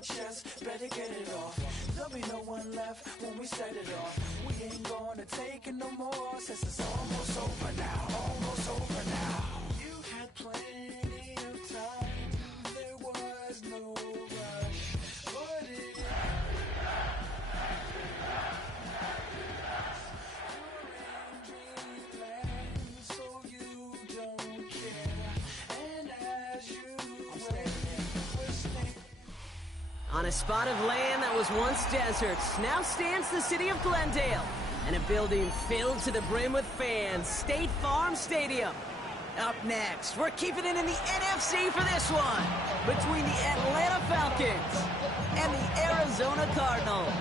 our chest, better get it off. There'll be no one left when we set it off. We ain't gonna take it no more, since it's almost over now, almost over now. You had plenty of time, there was no rush, but it... On a spot of land that was once desert, now stands the city of Glendale, and a building filled to the brim with fans, State Farm Stadium. Up next, we're keeping it in the NFC for this one, between the Atlanta Falcons and the Arizona Cardinals.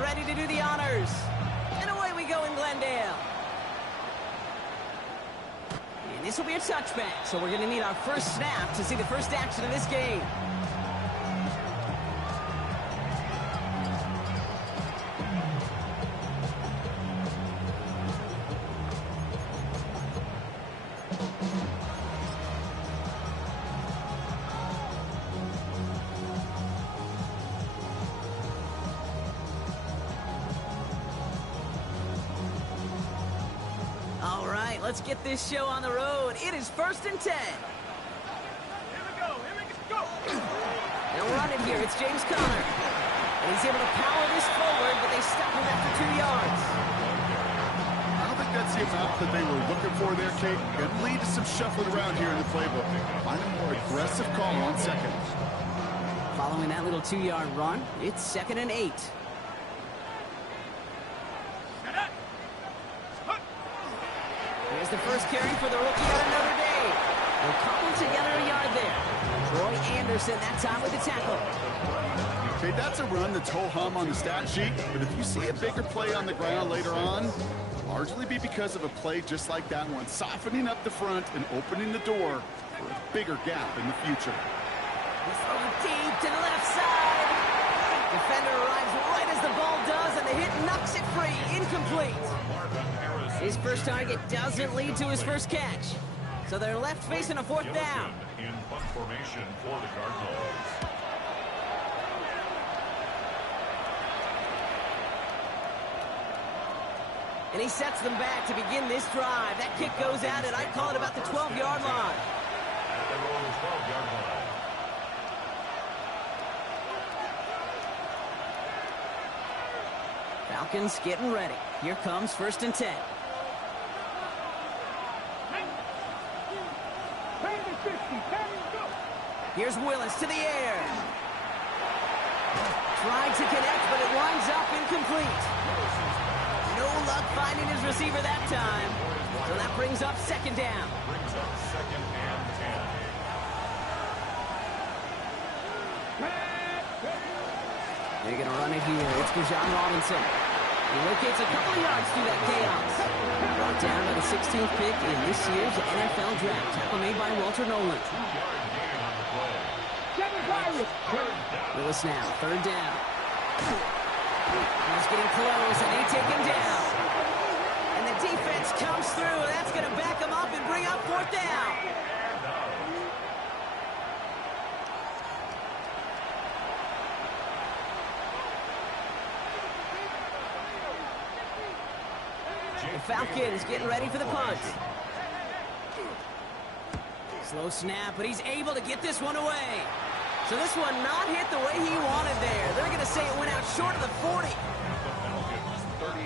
Ready to do the honors. And away we go in Glendale. And this will be a touchback, so we're going to need our first snap to see the first action of this game. Let's get this show on the road. It is 1st and 10. Here we go. Now we're on it here. It's James Conner. And he's able to power this forward, but they stop him after 2 yards. I don't think that's the amount that they were looking for there, Kate. Going to lead to some shuffling around here in the playbook. Find a more aggressive call on second. Following that little 2-yard run, it's 2nd and 8. Here's the first carry for the rookie out of Notre Dame. They'll cobble together a yard there. Troy Anderson that time with the tackle. Okay, that's a run that's ho-hum on the stat sheet, but if you see a bigger play on the ground later on, largely be because of a play just like that one, softening up the front and opening the door for a bigger gap in the future. He's throwing deep to the left side. Defender arrives right as the ball does, and the hit knocks it free. Incomplete. His first target doesn't lead to his first catch. So they're left facing a 4th down. In punt formation for the Cardinals. And he sets them back to begin this drive. That kick goes out, and I'd call it about the 12-yard line. At their own 12-yard line. Falcons getting ready. Here comes 1st and 10. Here's Willis to the air. Tried to connect, but it winds up incomplete. No luck finding his receiver that time. So that brings up 2nd down. Brings up 2nd and 10. They're going to run it here. It's Bijan Robinson. He locates a couple of yards through that chaos. Brought down by the 16th pick in this year's NFL Draft. Tackle made by Walter Nolan. Willis now, 3rd down. He's getting close, and they take him down. And the defense comes through. That's going to back him up and bring up 4th down. The Falcons getting ready for the punt. Slow snap, but he's able to get this one away. So this one not hit the way he wanted there. They're going to say it went out short of the 40.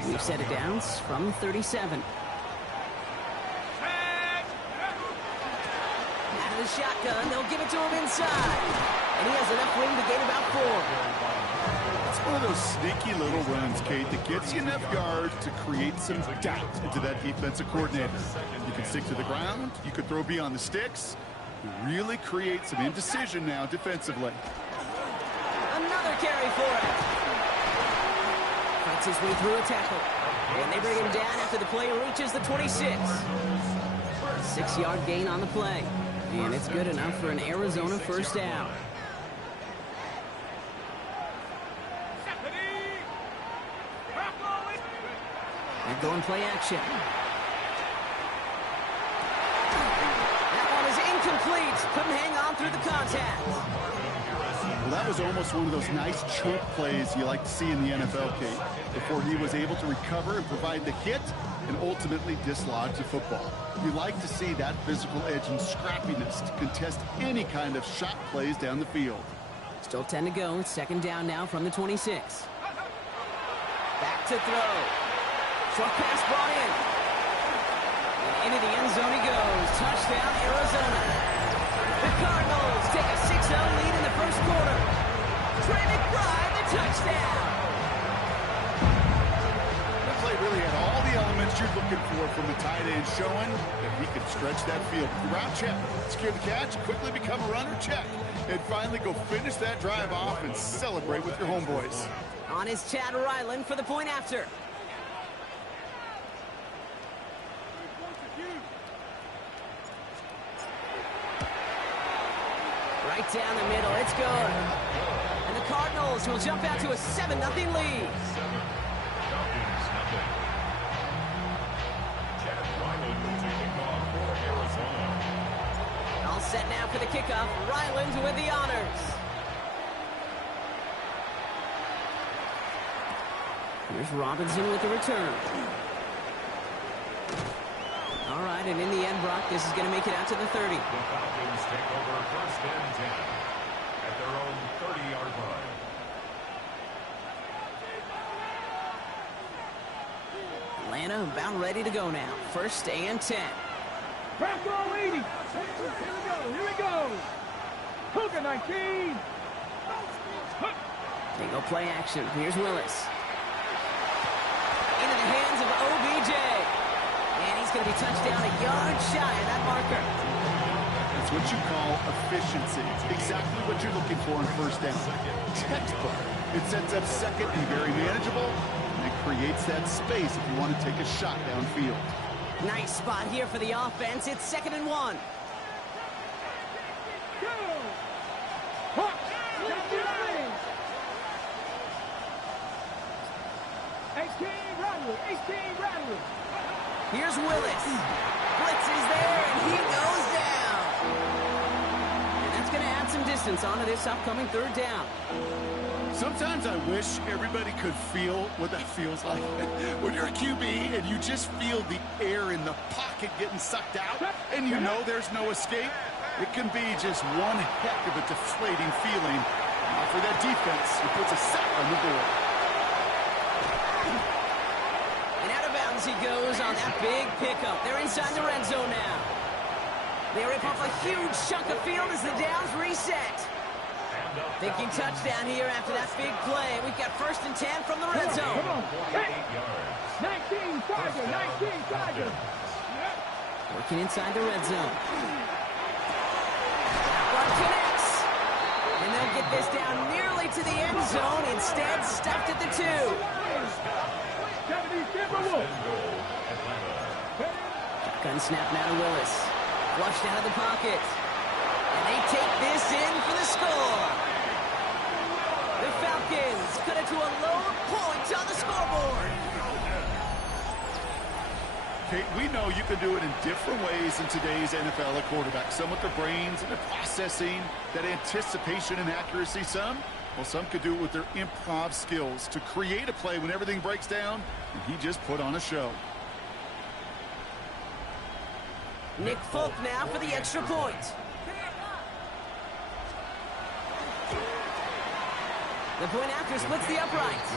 We've set it down from 37. Out of the shotgun, they'll give it to him inside. And he has enough room to gain about 4. It's one of those sneaky little runs, Kate, that gets you enough yards to create some doubt into that defensive coordinator. You can stick to the ground, you could throw beyond the sticks, really create some indecision now defensively. Another carry for it. Fights his way through a tackle. And they bring him down after the play reaches the 26. 6-yard gain on the play. And it's good enough for an Arizona first down. And going play action. That one is incomplete. Couldn't hang on through the contact. Well, that was almost one of those nice chunk plays you like to see in the NFL, Kate, before he was able to recover and provide the hit and ultimately dislodge the football. You like to see that physical edge and scrappiness to contest any kind of shot plays down the field. Still 10 to go. It's second down now from the 26. Back to throw. Short pass brought in. And into the end zone he goes. Touchdown, Arizona. The Cardinals take a 6-0 lead in the first quarter. Trey McBride, the touchdown. That play really had all the elements you're looking for from a tight end, showing that he could stretch that field. Route check, secure the catch, quickly become a runner, check, and finally go finish that drive off and celebrate with your homeboys. On is Chad Ryland for the point after. Right down the middle, it's good. And the Cardinals will jump out to a 7-0 lead. All set now for the kickoff. Ryland with the honors. Here's Robinson with the return. All right, and in the end, Brock, this is going to make it out to the 30. The Falcons take over first and 10 at their own 30-yard line. Atlanta about ready to go now. First and 10. Crack all 80. Here we go. Hooker 19. They go play action. Here's Willis. Into the hands of OBJ. And he's going to be touched down a yard shy of that marker. That's what you call efficiency. Exactly what you're looking for in first down. Textbook. It sets up second and very manageable, and it creates that space if you want to take a shot downfield. Nice spot here for the offense. It's 2nd and 1. Go. Hawk. 18 Rattler. Here's Willis. Blitz is there, and he goes down. And that's going to add some distance onto this upcoming third down. Sometimes I wish everybody could feel what that feels like. When you're a QB and you just feel the air in the pocket getting sucked out, and you know there's no escape, it can be just one heck of a deflating feeling. For that defense, it puts a sack on the board. And out of bounds he goes on that big pickup. They're inside the red zone now. They rip off a huge chunk of field as the downs reset. Thinking touchdown here after that big play. We've got 1st and 10 from the red zone. Come on. Hey. 19 Tiger. Working inside the red zone. One connects. And they'll get this down nearly to the end zone. Instead, stuffed at the 2. Shotgun snap now to Willis. Flushed out of the pocket. And they take this in for the score. The Falcons cut it to a low point on the scoreboard. Kate, we know you can do it in different ways in today's NFL at quarterback. Some with their brains and their processing, that anticipation and accuracy. Some could do it with their improv skills to create a play when everything breaks down, and he just put on a show. Nick Folk now for the extra point. The point after splits the uprights.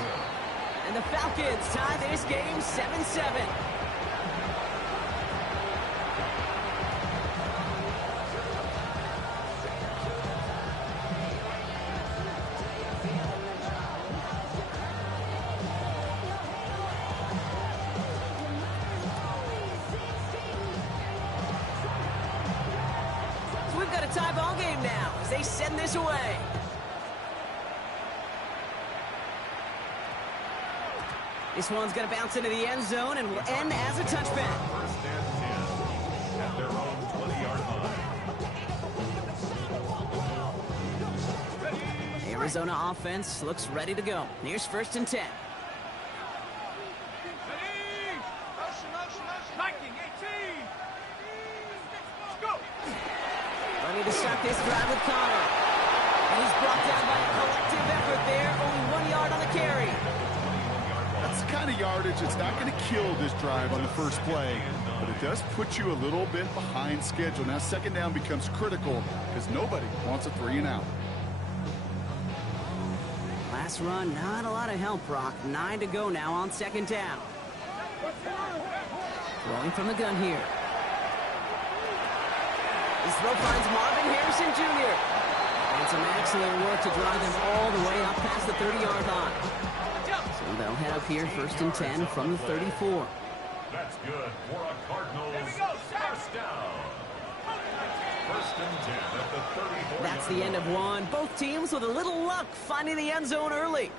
And the Falcons tie this game 7-7. So we've got a tie ball game now as they send this away. This one's going to bounce into the end zone and will end as a touchback. First and 10 at their own Arizona offense looks ready to go. Here's 1st and 10. Ready to start this drive with Connor. And he's brought down by a collective effort there. Only 1 yard on the carry. That's the kind of yardage that's not going to kill this drive on the first play, but it does put you a little bit behind schedule. Now 2nd down becomes critical because nobody wants a 3 and out. Last run, not a lot of help, Brock. 9 to go now on 2nd down. Throwing from the gun here. His throw finds Marvin Harrison Jr. And some excellent work to drive them all the way up past the 30-yard line. So they'll head up here 1st and 10 from the 34. That's good for a Cardinals first down. 1st and 10 at the 34. That's the end of one. Both teams with a little luck finding the end zone early.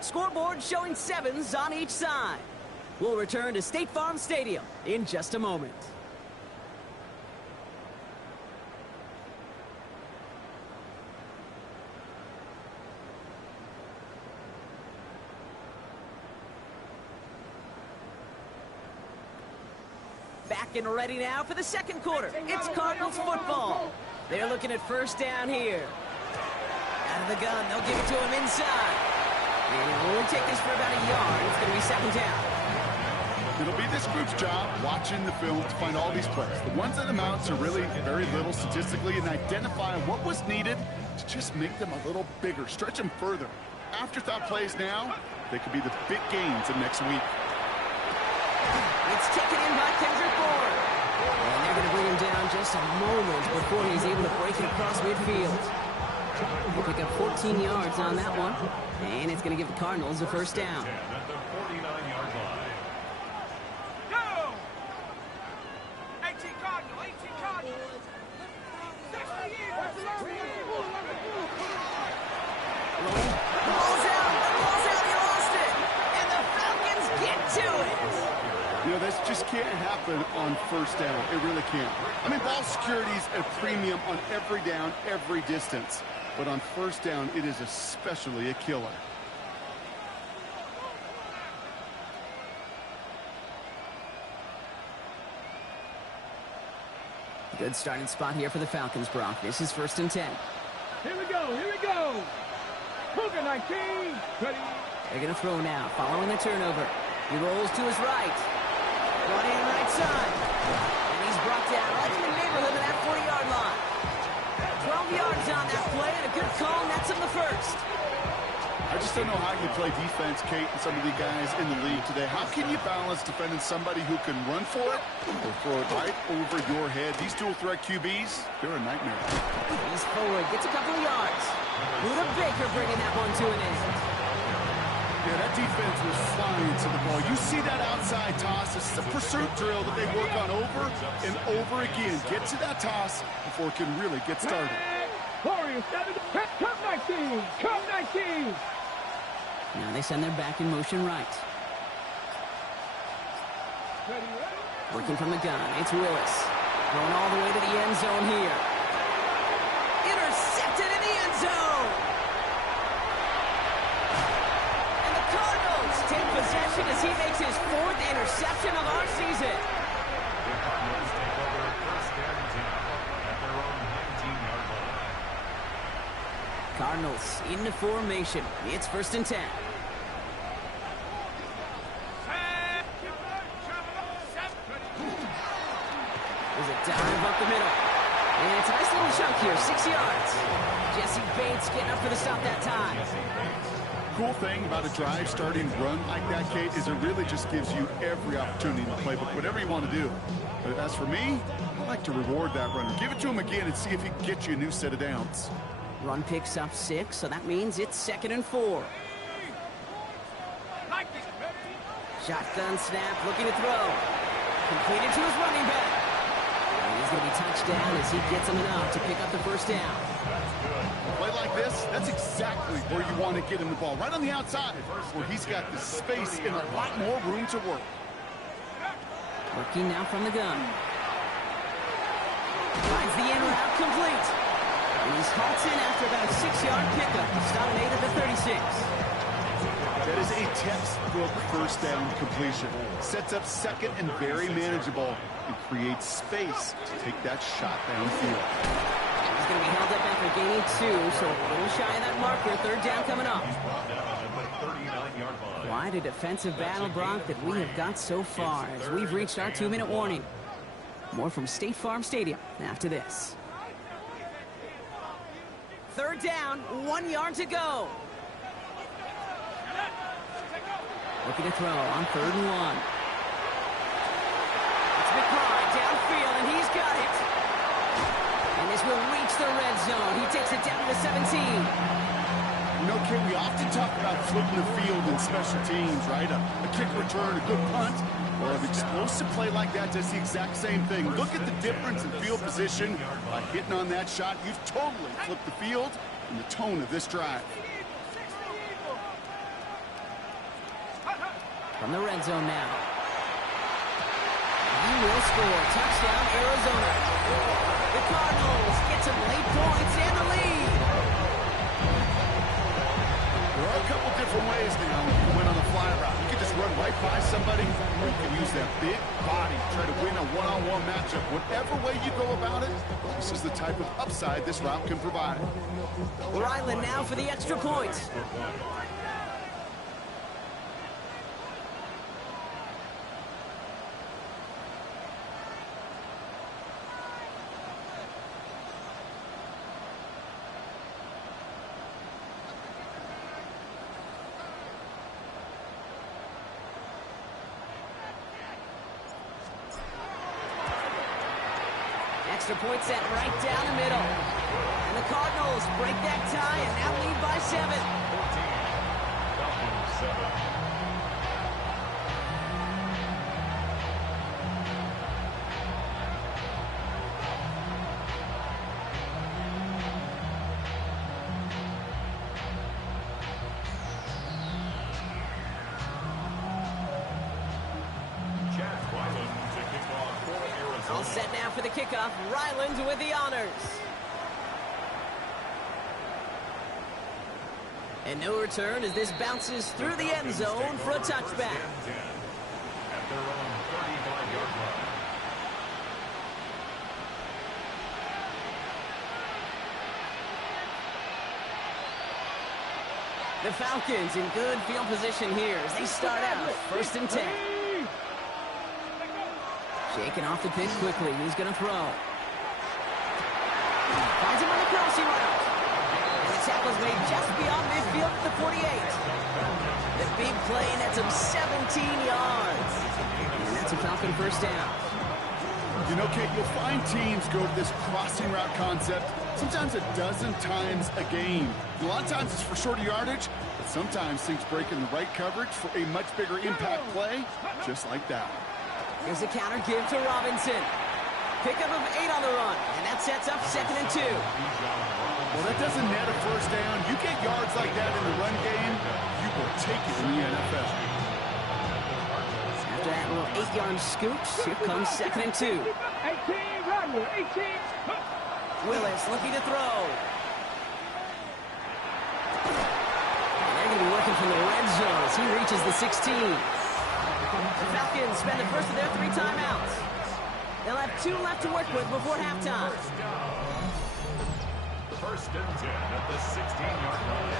Scoreboard showing 7s on each side. We'll return to State Farm Stadium in just a moment. Back and ready now for the 2nd quarter. It's Cardinals football. They're looking at 1st down here. Out of the gun, they'll give it to him inside. And it'll only take this for about a yard. It's going to be 2nd down. It'll be this group's job watching the film to find all these plays. The ones that amount to really very little statistically and identify what was needed to just make them a little bigger, stretch them further. Afterthought plays now, they could be the big gains of next week. It's taken in by Kendrick Bourne. And they're going to bring him down just a moment before he's able to break it across midfield. He'll pick up 14 yards on that one. And it's going to give the Cardinals a 1st down. At the 49-yard line. Go! 18 Cardinal, 18 Cardinal. 60 years. Ball's out. The ball's out. He lost it. And the Falcons get to it. You know, this just can't happen on 1st down. It really can't. I mean, ball security's a premium on every down, every distance. But on 1st down, it is especially a killer. Good starting spot here for the Falcons, Brock. This is 1st and 10. Here we go, here we go. Cougar 19. Ready. They're going to throw now, following the turnover. He rolls to his right. Brought in right side. And he's brought down right in the neighborhood of that 40-yard line. 12 yards on that play, and a good call, and that's him the 1st. I just don't know how you play defense, Kate, and some of the guys in the league today. How can you balance defending somebody who can run for it or throw it right over your head? These dual-threat QBs, they're a nightmare. He's forward, gets a couple of yards. Buda Baker bringing that one to an end. Yeah, that defense was flying to the ball. You see that outside toss. This is a pursuit drill that they work on over and over again. Get to that toss before it can really get started. Warriors, come 19, come 19. Now they send their back in motion right. Ready, ready. Working from the gun, it's Willis. Going all the way to the end zone here. Intercepted in the end zone! And the Cardinals take possession as he makes his 4th interception of our season. The Cardinals take over 1st and 10 at their own 19-yard line. Cardinals into formation. It's 1st and 10. There's a dive up the middle. And it's a nice little chunk here, 6 yards. Jesse Bates getting up for the stop that time. Cool thing about a drive starting run like that, Kate, is it really just gives you every opportunity in the playbook, whatever you want to do. But as for me, I like to reward that runner. Give it to him again and see if he can get you a new set of downs. Run picks up 6, so that means it's 2nd and 4. Shotgun snap, looking to throw. Completed to his running back. And he's going to be touched down as he gets him enough to pick up the 1st down. A play like this, that's exactly where you want to get him the ball. Right on the outside, where he's got the space and a lot more room to work. Working now from the gun. Finds the in route complete. And he's halted after about a 6-yard pickup to start an 8 at the 36. That is a textbook first down completion. Sets up second and very manageable and creates space to take that shot downfield. He's going to be held up after gaining 2, so a little shy of that marker. Third down coming up. Quite a defensive battle, Brock, that we have got so far as we've reached our 2-minute warning. More from State Farm Stadium after this. Third down, 1 yard to go. Looking to throw on 3rd and 1. It's McCoy downfield, and he's got it. And this will reach the red zone. He takes it down to the 17. You know, Kid, we often talk about flipping the field in special teams, right? A kick return, a good punt. Well, an explosive play like that does the exact same thing. Look at the difference in field position. By hitting on that shot, you've totally flipped the field and the tone of this drive. From the red zone now. He will score. Touchdown, Arizona. The Cardinals get some late points and the lead. There are a couple different ways now you can win on the fly route. You can just run right by somebody, or you can use that big body, try to win a one-on-one matchup. Whatever way you go about it, this is the type of upside this route can provide. Ryland now for the extra point. Extra point set right down the middle. And the Cardinals break that tie and now lead by 7. 14, 7. All set now for the kickoff. Ryland with the honors. And no return as this bounces through the end zone for a touchback. At their own 35-yard line. The Falcons in good field position here as they start out 1st and 10. Shaking off the pitch quickly. He's going to throw. Finds him on the crossing route. And the tackle's made just beyond midfield at the 48. The big play, and that's him 17 yards. And that's a Falcon first down. You know, Kate, you'll find teams go to this crossing route concept sometimes a dozen times a game. A lot of times it's for shorter yardage, but sometimes things break in the right coverage for a much bigger impact play, just like that. Here's a counter give to Robinson. Pickup of 8 on the run, and that sets up 2nd and 2. Well, that doesn't net a first down. You get yards like that in the run game, you will take it in the NFL. After that little 8-yard scooch, here comes 2nd and 2. 18, Rodney, 18. Willis looking to throw. And they're going to be working from the red zone as he reaches the 16. The Falcons spend the first of their 3 timeouts. They'll have 2 left to work with before halftime. 1st and 10 at the 16-yard line.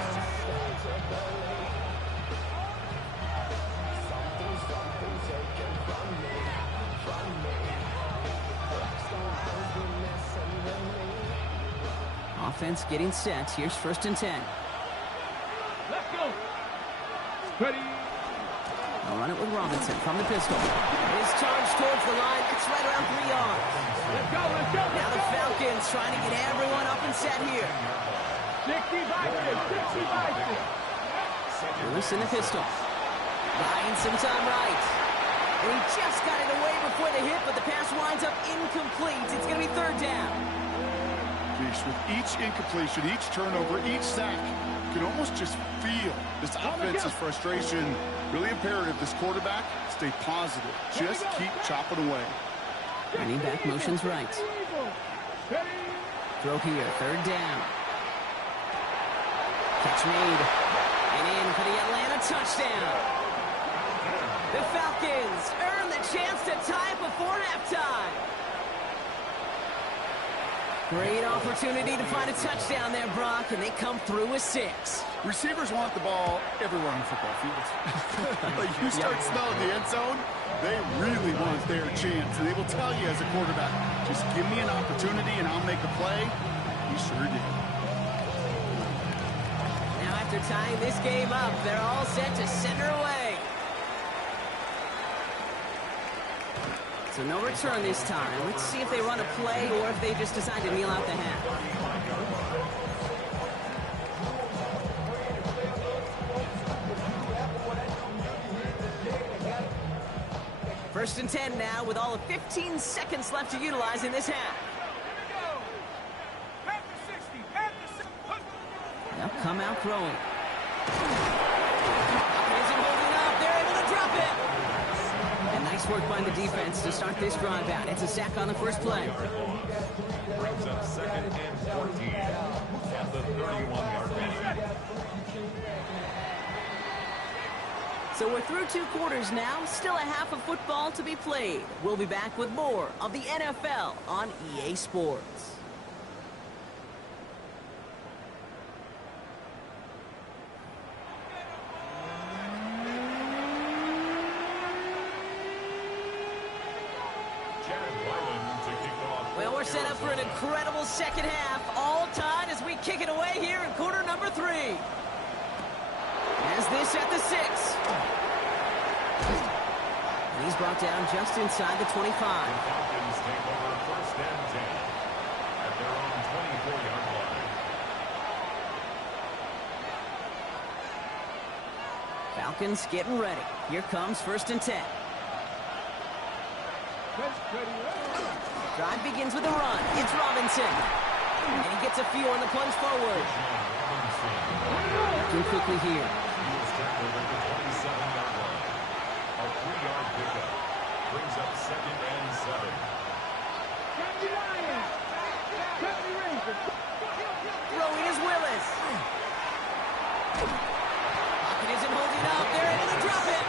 Offense getting set. Here's 1st and 10. Let's go. Ready. They'll run it with Robinson from the pistol. His charge towards the line. It's right around 3 yards. Let's go, let's go. Now the Falcons trying to get everyone up and set here. 60 by 6, 60 by 6. Lewis in the pistol. Buying some time right. And he just got it away before the hit, but the pass winds up incomplete. It's going to be 3rd down. With each incompletion, each turnover, each sack, you can almost just feel this offense's frustration. Really imperative this quarterback stay positive. Just keep chopping away. Running back motions right. throw here, third down. Catch made. And in for the Atlanta touchdown. The Falcons earn the chance to tie it before halftime. Great opportunity to find a touchdown there, Brock, and they come through with 6. Receivers want the ball everywhere on the football field. Like you start smelling the end zone, they really want their chance. And they will tell you as a quarterback, just give me an opportunity and I'll make a play. He sure did. Now after tying this game up, they're all set to send her away. So no return this time. Let's see if they run a play or if they just decide to kneel out the half. First and 10 now with all of 15 seconds left to utilize in this half. They'll come out throwing. Isn't holding up. They're able to drop it. And nice work by the defense to start this drive out. It's a sack on the first play. Brings up 2nd and 14 at the 31-yard line. So we're through 2 quarters now. Still a half of football to be played. We'll be back with more of the NFL on EA Sports. Well, we're set up for an incredible second half. All tied as we kick it away here in quarter number 3. As this at the 6. And he's brought down just inside the 25. Falcons take over 1st and 10 at their own 24-yard line. Falcons getting ready. Here comes 1st and 10. Drive begins with a run. It's Robinson. And he gets a few on the plunge forward. Looking quickly here. He was tackled at the 27-yard line. A 3-yard pickup brings up 2nd and 7. Throwing is Willis. Pocket isn't holding up. They're able to drop it.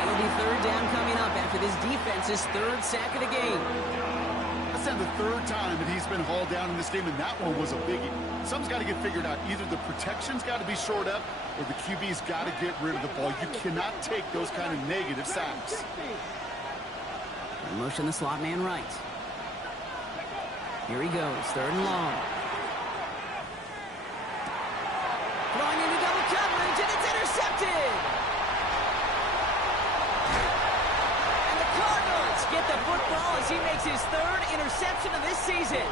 And it'll be 3rd down coming up after this defense's 3rd sack of the game. That's now the 3rd time that he's been hauled down in this game, and that one was a biggie. Something's got to get figured out. Either the protection's got to be shored up or the QB's got to get rid of the ball. You cannot take those kind of negative sacks. And motion the slot man right. Here he goes, 3rd and long. Throwing into double coverage, and it's intercepted! And the Cardinals get the football as he makes his 3rd interception of this season.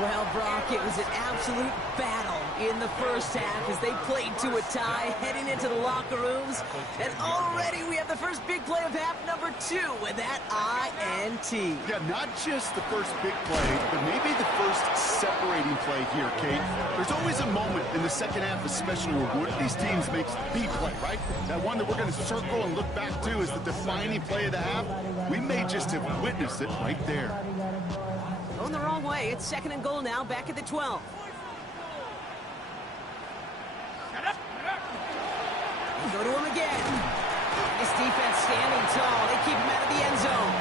Well, Brock, it was an absolute battle in the first half as they played to a tie, heading into the locker rooms. And already we have the first big play of half number 2 with that INT. Yeah, not just the first big play, but maybe the first separating play here, Kate. There's always a moment in the second half, especially where one of these teams makes the B play, right? That one that we're going to circle and look back to is the defining play of the half. We may just have witnessed it right there. Going the wrong way. It's 2nd and goal now, back at the 12. They go to him again. This defense standing tall. They keep him out of the end zone.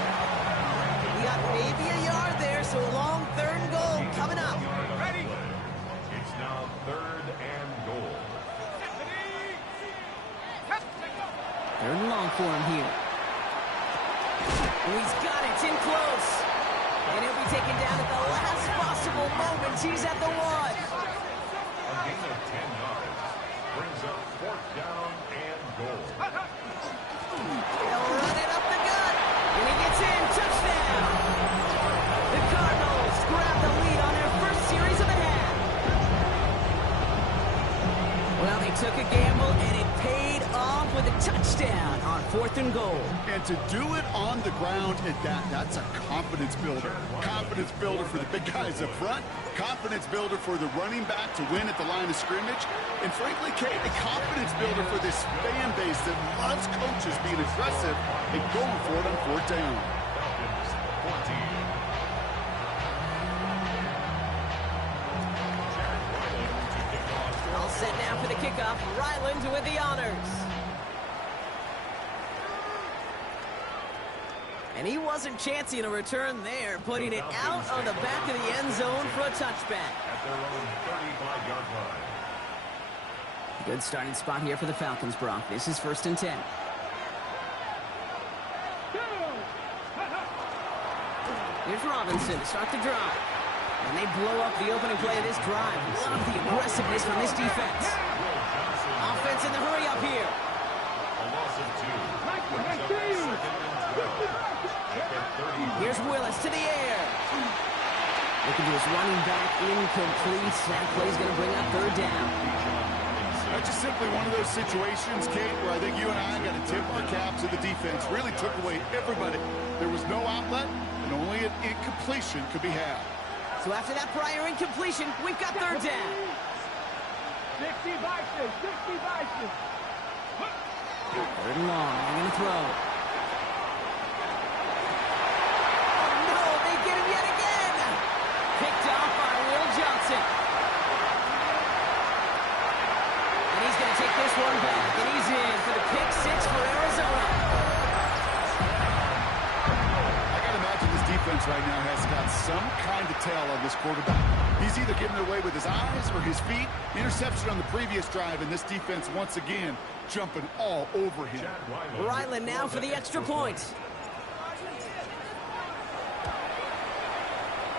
We got maybe a yard there, so a long 3rd and goal coming up. Ready? It's now 3rd and goal. 3rd and long for him here. And he's got it. It's in close. And he'll be taken down at the last possible moment. He's at the 1. A gain of 10 yards brings up 4th down and goal. They'll run it up the gut. And he gets in. Touchdown. The Cardinals grab the lead on their first series of the half. Well, they took a gamble, and it paid off with a touchdown on 4th and goal. And to do it on the ground at that's a confidence builder. Confidence builder for the big guys up front. Confidence builder for the running back to win at the line of scrimmage. And frankly, Kate, a confidence builder for this fan base that loves coaches being aggressive and going for it on 4th down. Falcons 14. Set now for the kickoff. Ryland with the honors. And he wasn't chancing a return there, putting it out on the back of the end zone for a touchback. At their own 35-yard line. Good starting spot here for the Falcons, Brock. This is 1st and 10. Here's Robinson to start the drive. And they blow up the opening play of this drive. Love the aggressiveness from this defense. Offense in the hurry up here. A loss of 2. Here's Willis to the air. Looking to his running back, incomplete. That play's going to bring up 3rd down. That's just simply one of those situations, Kate, where I think you and I got to tip our caps to the defense. Really took away everybody. There was no outlet, and only an incompletion could be had. So after that prior incompletion, we've got 3rd down. 60 vices, 60 vices. 3rd and long, they're going to throw. Oh no, they get him yet again. Picked off by Will Johnson. And he's going to take this one back, and he's in for the pick 6 for Arizona. Defense right now has got some kind of tell on this quarterback. He's either getting it away with his eyes or his feet. Interception on the previous drive, and this defense once again jumping all over him. Ryland now for the extra point.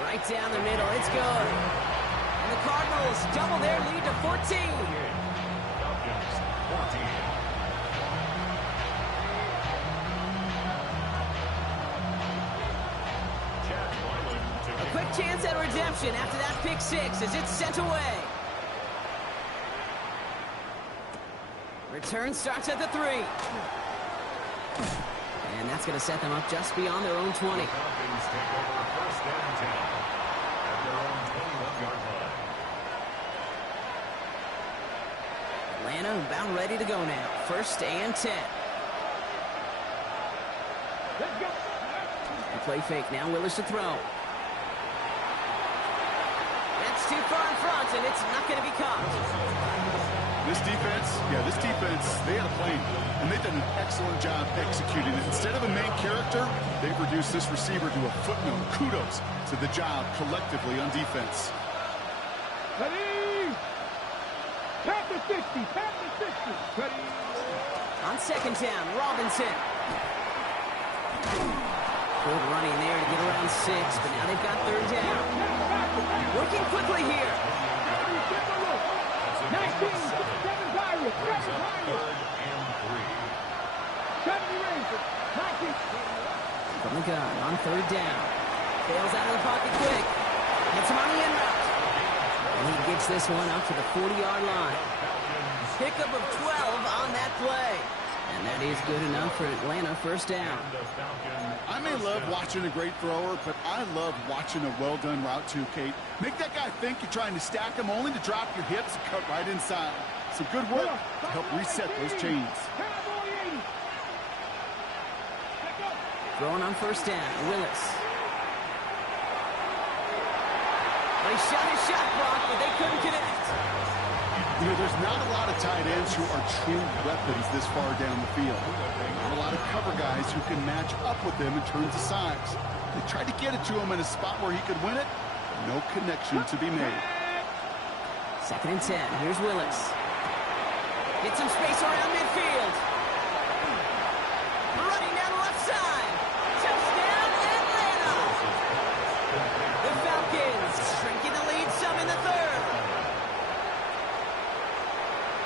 Right down the middle, it's good. And the Cardinals double their lead to 14. Falcons, 14. A quick chance at redemption after that pick 6 as it's sent away. Return starts at the 3. And that's going to set them up just beyond their own 20. Falcons take over 1st and 10 at their own 21-yard line. Atlanta about ready to go now. 1st and 10. Let's go. Play fake now. Willis to throw. That's too far in front, and it's not going to be caught. This defense, they had a plan, and they've done an excellent job executing it. Instead of a main character, they've reduced this receiver to a footnote. Kudos to the job collectively on defense. Ready? Pass the 60, pass the 60. Ready? On 2nd down, Robinson. Good running there to get around 6, but now they've got 3rd down. Working quickly here. 19, 7 Pirates, 7 Brings up Pirates. 3rd and 3. 70 Rangers, 19. From the gun on 3rd down. Fails out of the pocket quick. Gets him on the end route. And he gets this one up to the 40-yard line. Pickup of 12 on that play. And that is good enough for Atlanta. 1st down. I may love watching a great thrower, but I love watching a well-done route too, Kate. Make that guy think you're trying to stack him only to drop your hips and cut right inside. Some good work to help reset those chains. Throwing on 1st down. Willis. They shot his shot block, but they couldn't connect. You know, there's not a lot of tight ends who are true weapons this far down the field. Not a lot of cover guys who can match up with them in terms of size. They tried to get it to him in a spot where he could win it. No connection to be made. 2nd and 10. Here's Willis. Get some space around midfield. Running down the left side. Touchdown, Atlanta! The Falcons shrinking the lead some in the 3rd.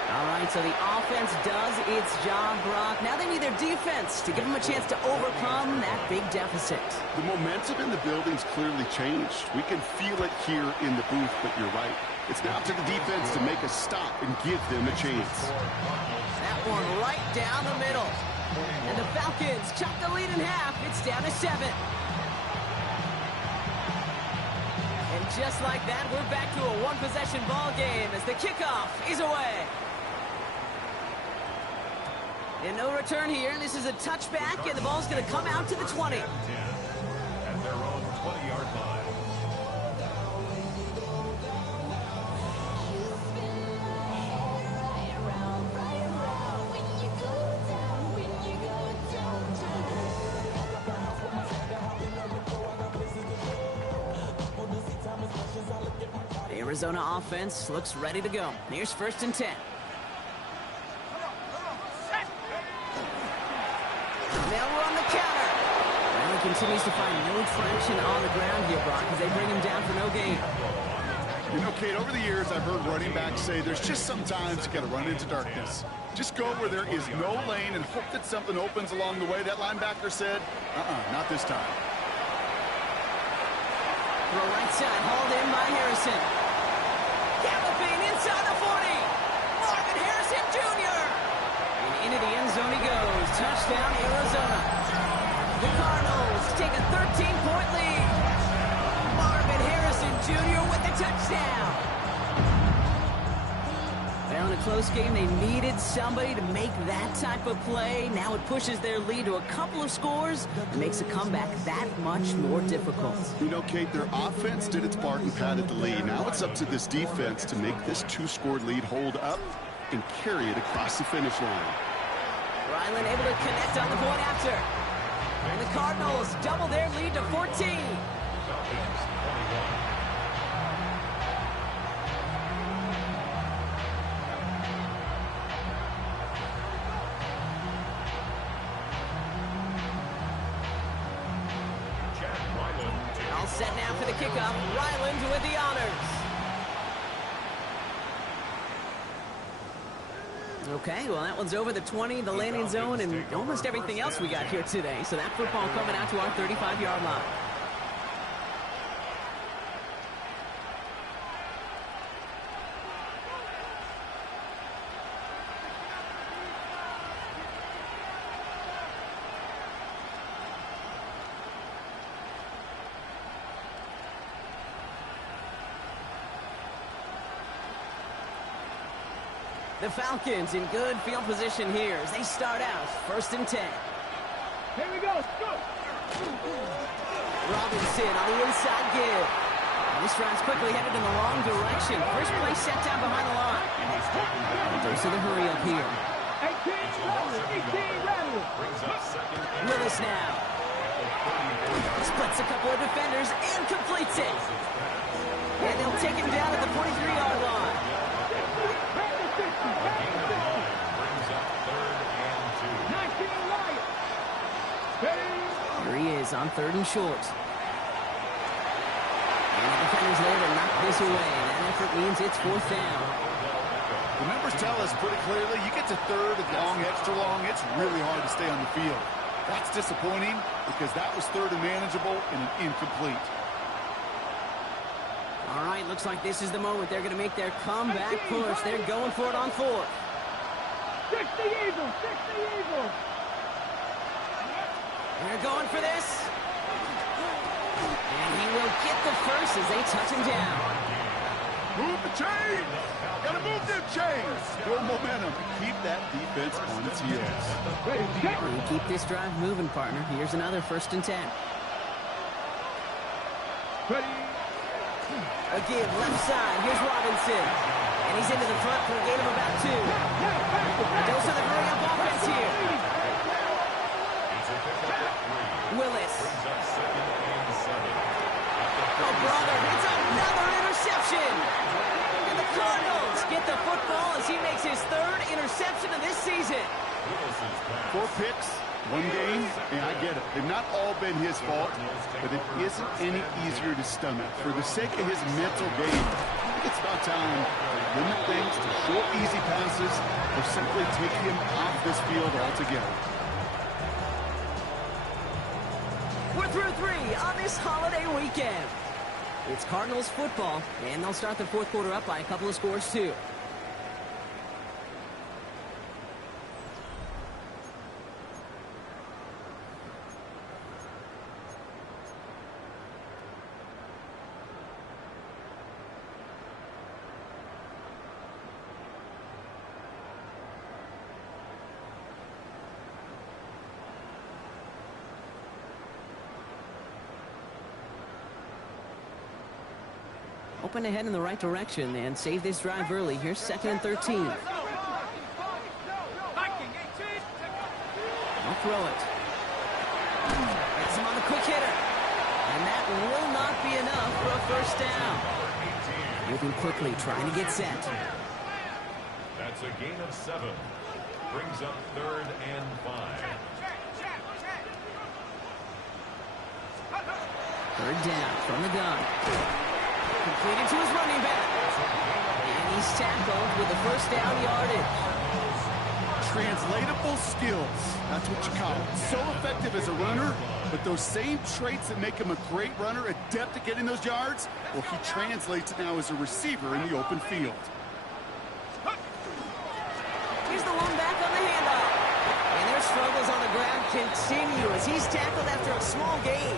All right, so the offense does its job, Brock. Now they need their defense to give them a chance to overcome that big deficit. The momentum in the building's clearly changed. We can feel it here in the booth, but you're right. It's now up to the defense to make a stop and give them a chance. That one right down the middle. And the Falcons chop the lead in half. It's down to 7. And just like that, we're back to a one-possession ball game as the kickoff is away. And no return here. This is a touchback, and the ball's going to come out to the 20. At their own 20-yard line. Arizona offense looks ready to go. Here's 1st and 10. Now we're on the counter. Well, he continues to find no traction on the ground here, Brock, as they bring him down for no gain. You know, Kate, over the years, I've heard running backs say there's just sometimes you got to run into darkness. Just go where there is no lane and hope that something opens along the way. That linebacker said, not this time. Throw right side, hauled in by Harrison. Galloping inside the 40. Marvin Harrison Jr. And into the end zone he goes. Touchdown, Arizona. The Cardinals take a 13-point lead. Marvin Harrison Jr. with the touchdown. Well, in a close game, they needed somebody to make that type of play. Now it pushes their lead to a couple of scores and makes a comeback that much more difficult. You know, Kate, their offense did its part and padded the lead. Now it's up to this defense to make this 2-score lead hold up and carry it across the finish line. Ryland able to connect on the point after. And the Cardinals double their lead to 14. All set now for the kickoff. Ryland with the honors. Okay, well, that one's over the 20, the landing zone, and almost everything else we got here today. So that football coming out to our 35-yard line. The Falcons in good field position here as they start out 1st and 10. Here we go. Go. Robinson on the inside give. And this drive's quickly headed in the wrong direction. First play set down behind the line. Dose of the hurry up here. 18 rattle. Willis now. Splits a couple of defenders and completes it. And they'll take him down at the 43-yard line. Here he is on 3rd and short. And the defender's there to knock this away. That effort means it's 4th down. The numbers tell us pretty clearly, you get to 3rd and long, extra long, it's really hard to stay on the field. That's disappointing because that was 3rd and manageable and an incomplete. All right, looks like this is the moment. They're going to make their comeback push. They're going for it on 4th. 60 Eagles, 60 Eagles. They're going for this. And he will get the first as they touch him down. Move the chains! Gotta move them chains! Build momentum. Keep that defense on its heels. We keep this drive moving, partner. Here's another 1st and 10. Ready. A give left side. Here's Robinson. And he's into the front for a gain of about 2. Dose of the hurry up offense here. Willis. Oh, brother, it's another interception. And the Cardinals get the football as he makes his 3rd interception of this season. 4 picks, 1 game, and I get it. They've not all been his fault, but it isn't any easier to stomach. For the sake of his mental game, I think it's about time to limit things to short, easy passes or simply take him off this field altogether. We're through 3 on this holiday weekend. It's Cardinals football, and they'll start the 4th quarter up by a couple of scores, too. Open ahead in the right direction and save this drive early. Here's 2nd and 13. They'll throw it. Gets him on the quick hitter. And that will not be enough for a 1st down. Moving quickly, trying to get set. That's a gain of 7. Brings up 3rd and 5. Third down from the gun. Completed to his running back. And he's tackled with the first down yardage. Translatable skills. That's what you call it. So effective as a runner, but those same traits that make him a great runner, adept at getting those yards, well, he translates it now as a receiver in the open field. Here's the one back on the handoff. And their struggles on the ground continue as he's tackled after a small gain.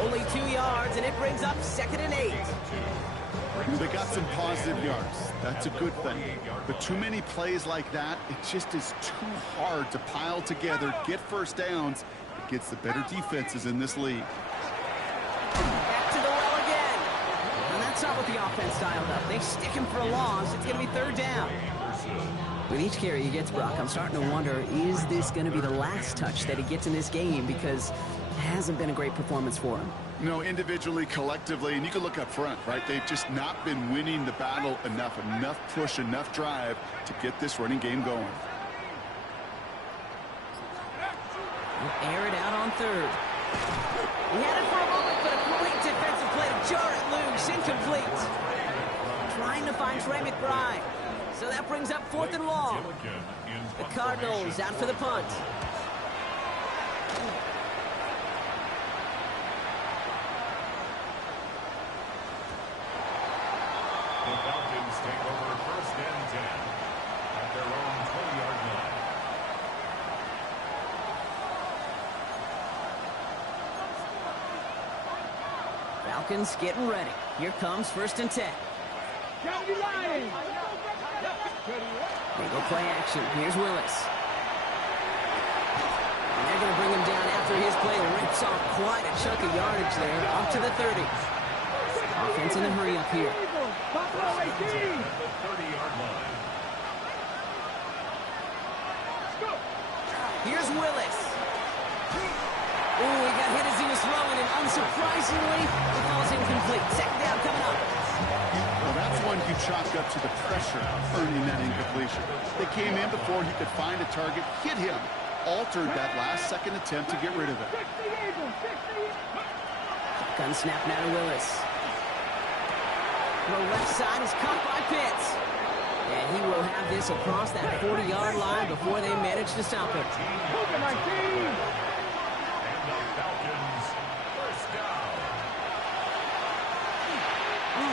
Only 2 yards, and it brings up 2nd and 8. They got some positive yards. That's a good thing. But too many plays like that, it just is too hard to pile together, get first downs against the better defenses in this league. Back to the well again. And that's not what the offense dialed up. They stick him for a loss. It's going to be 3rd down. With each carry he gets, Brock, I'm starting to wonder, is this going to be the last touch that he gets in this game? Because it hasn't been a great performance for him. No, individually, collectively, and you can look up front, right? They've just not been winning the battle enough push, enough drive to get this running game going. We'll air it out on 3rd. He had it for a moment, but a great defensive play to jar it loose. Incomplete. Trying to find Trey McBride. So that brings up 4th and long. The Cardinals out for the punt. The Falcons take over 1st and 10 at their own 20-yard line. Falcons getting ready. Here comes 1st and 10. They go play action. Here's Willis. And they're going to bring him down after his play rips off quite a chunk of yardage there. Off to the 30. Offense in a hurry up here. 30-yard line. Here's Willis. Ooh, he got hit as he was throwing, and unsurprisingly, it falls incomplete. 2nd down coming up. Well, that's one you chalk up to the pressure earning that incompletion. They came in before he could find a target, hit him, altered that last-second attempt to get rid of it. Gun snap now to Willis. The left side is caught by Pitts. And he will have this across that 40-yard line before they manage to stop him.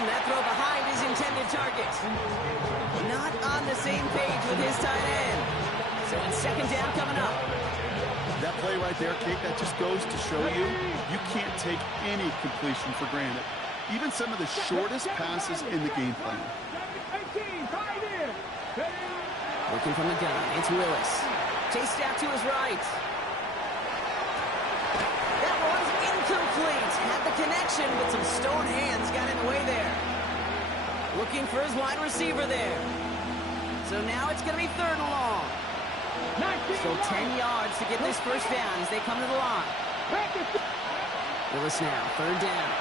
That throw behind his intended target. Not on the same page with his tight end. So it's 2nd down coming up. That play right there, Kate, that just goes to show you, you can't take any completion for granted. Even some of the shortest passes in the game plan. Looking from the gun, it's Willis. Chased out to his right. That one's incomplete. Had the connection, but some stone hands got in the way there. Looking for his wide receiver there. So now it's going to be 3rd and long. Still 10 yards to get this first down as they come to the line. Willis now, 3rd down.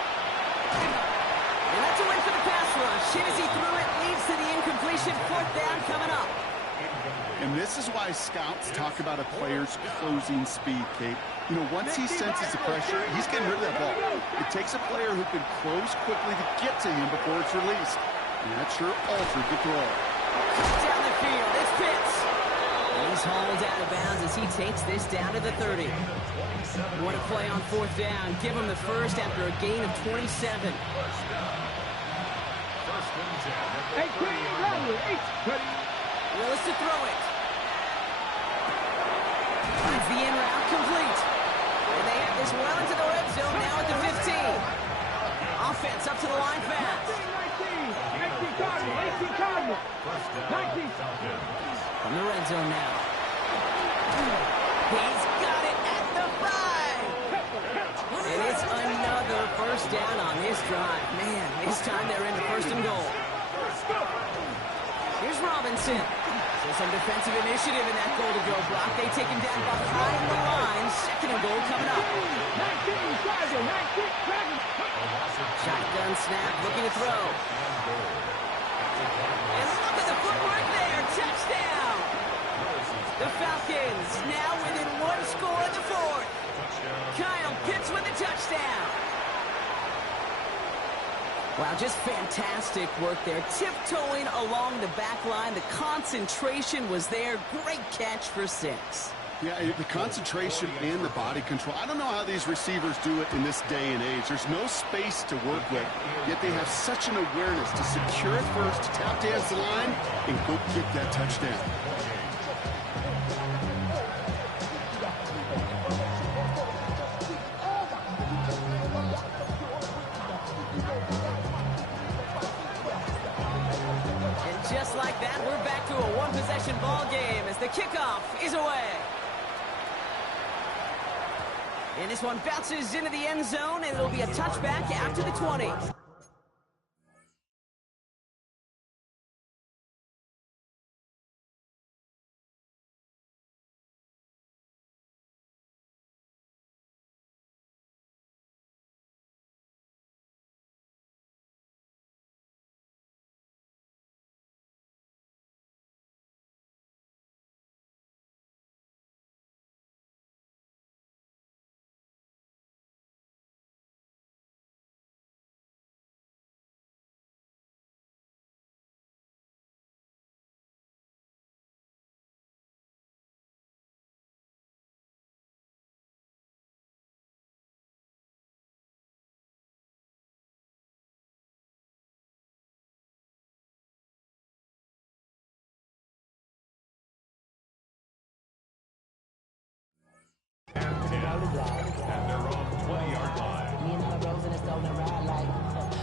And that's a win for the pass rush. Hit as he threw it, leads to the incompletion. 4th down coming up. And this is why scouts talk about a player's closing speed, Kate. You know, once he senses the pressure, he's getting rid of that ball. It takes a player who can close quickly to get to him before it's released. And that sure altered the throw. Down the field, it's Pitts. And he's hauled out of bounds as he takes this down to the 30. What a play on 4th down. Give him the first after a gain of 27. 1st and 10. Willis to throw it. Finds the in route complete. And they have this well into the red zone now at the 15. Offense up to the line fast. From the red zone now. He's got it at the 5. And it's another first down on this drive. Man, this time they're in the 1st and goal. Here's Robinson. So some defensive initiative in that goal-to-go block. They take him down behind the line. Second and goal coming up. 19, Tiger, 19, Dragon. Shotgun snap, looking to throw. And look at the footwork there. Touchdown. The Falcons now within one score in the fourth. Kyle Pitts with the touchdown. Wow, just fantastic work there. Tiptoeing along the back line. The concentration was there. Great catch for 6. Yeah, the concentration and the body control. I don't know how these receivers do it in this day and age. There's no space to work with, yet they have such an awareness to secure it first, to tap dance the line, and go get that touchdown. Just like that, we're back to a one-possession ball game as the kickoff is away. And this one bounces into the end zone, and it'll be a touchback after the 20. And 10, and they're on 20-yard line. Me and my bros in the stove and ride like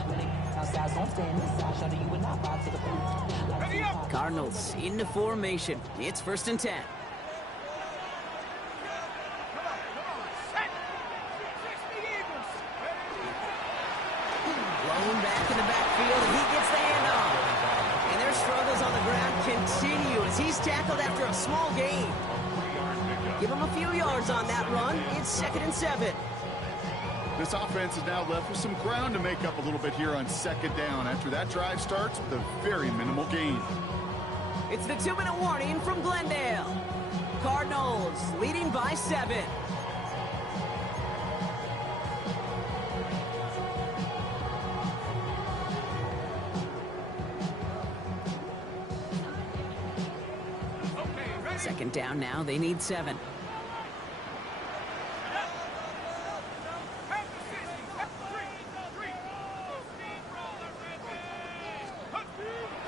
when it outside, so I'm staying inside. Show you would not buy to the food. Like Cardinals into formation. It's 1st and 10. Blown back in the backfield. He gets the handoff. And their struggles on the ground continue as he's tackled after a small gain. Give him a few yards on that run. It's 2nd and 7. This offense is now left with some ground to make up a little bit here on 2nd down after that drive starts with a very minimal gain. It's the 2-minute warning from Glendale. Cardinals leading by 7. Second down now, they need 7.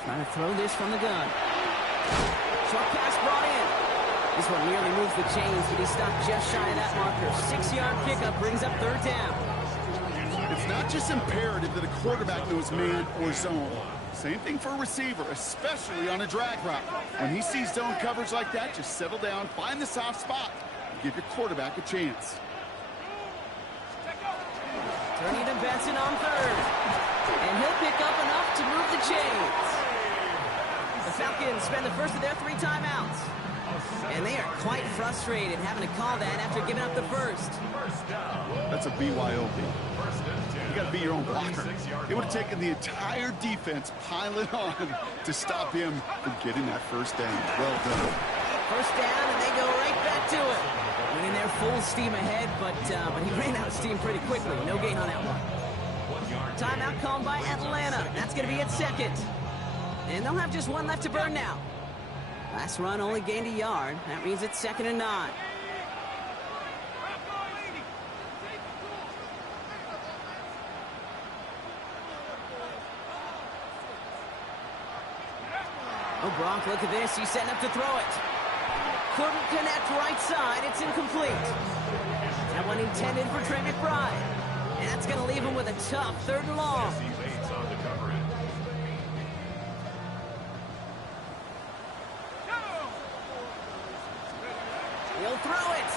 Trying to throw this from the gun. Short pass brought in. This one nearly moves the chains, but he stopped just shy of that marker. 6-yard pickup brings up 3rd down. It's not just imperative that a quarterback knows man or zone. Same thing for a receiver, especially on a drag route. When he sees zone coverage like that, just settle down, find the soft spot, and give your quarterback a chance. Turning to Benson on 3rd. And he'll pick up enough to move the chains. The Falcons spend the first of their 3 timeouts. And they are quite frustrated having to call that after giving up the first. That's a BYOB. You got to be your own blocker. It would have taken the entire defense piling on to stop him from getting that first down. Well done. First down, and they go right back to it. Winning their full steam ahead, but he ran out of steam pretty quickly. No gain on that one. Timeout called by Atlanta. That's going to be at 2nd. And they'll have just 1 left to burn now. Last run only gained a yard. That means it's 2nd and 9. Oh, Gronk, look at this. He's setting up to throw it. Couldn't connect right side. It's incomplete. That one intended for Trey McBride. And that's going to leave him with a tough 3rd and long. He'll throw it.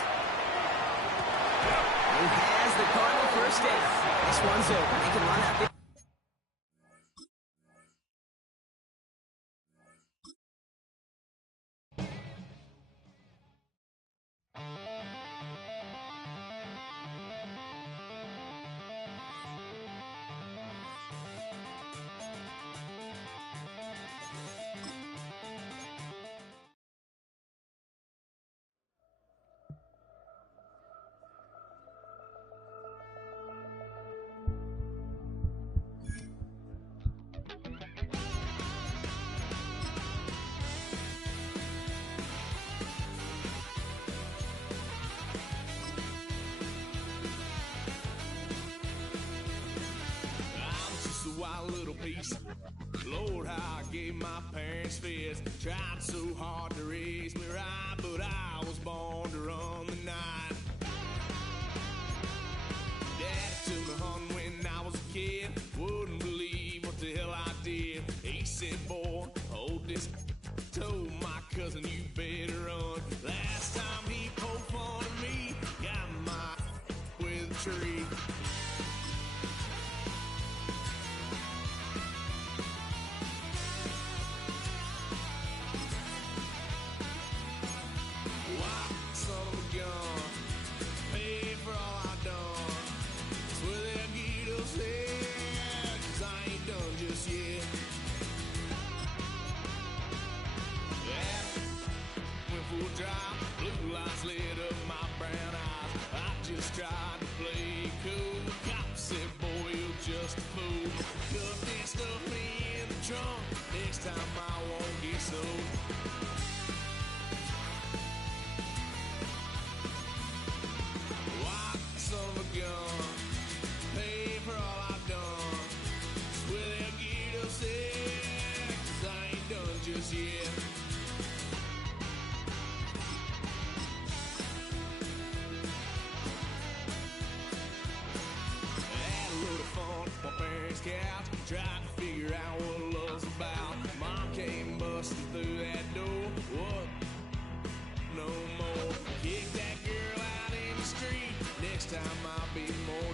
He has the Cardinal first down. This one's open. They can run out. single piece. Lord, how I gave my parents fits. Tried so hard to raise me right, but I was born to run the night. Dad took me hunting when I was a kid. Wouldn't believe what the hell I did. He said, boy, hold this. Told my cousin, you better run. Last time he poked fun at me, got my with a tree. Son of a gun, pay for all I done. That's where they'll get us there, 'cause I ain't done just yet. Yeah, went full drive, blue lights lit up my brown eyes. I just tried to play cool. Cop said, boy, you're just a fool. Cut that stuff in the trunk, next time I won't get sold. Son of a gun, pay for all I've done. Well, they'll get us there, 'cause I ain't done just yet. Had a little fun at my parents' couch, tried to figure out what love's about. Mom came busting through that door. What? No more. Kick that girl out in the street. Next time I'll be more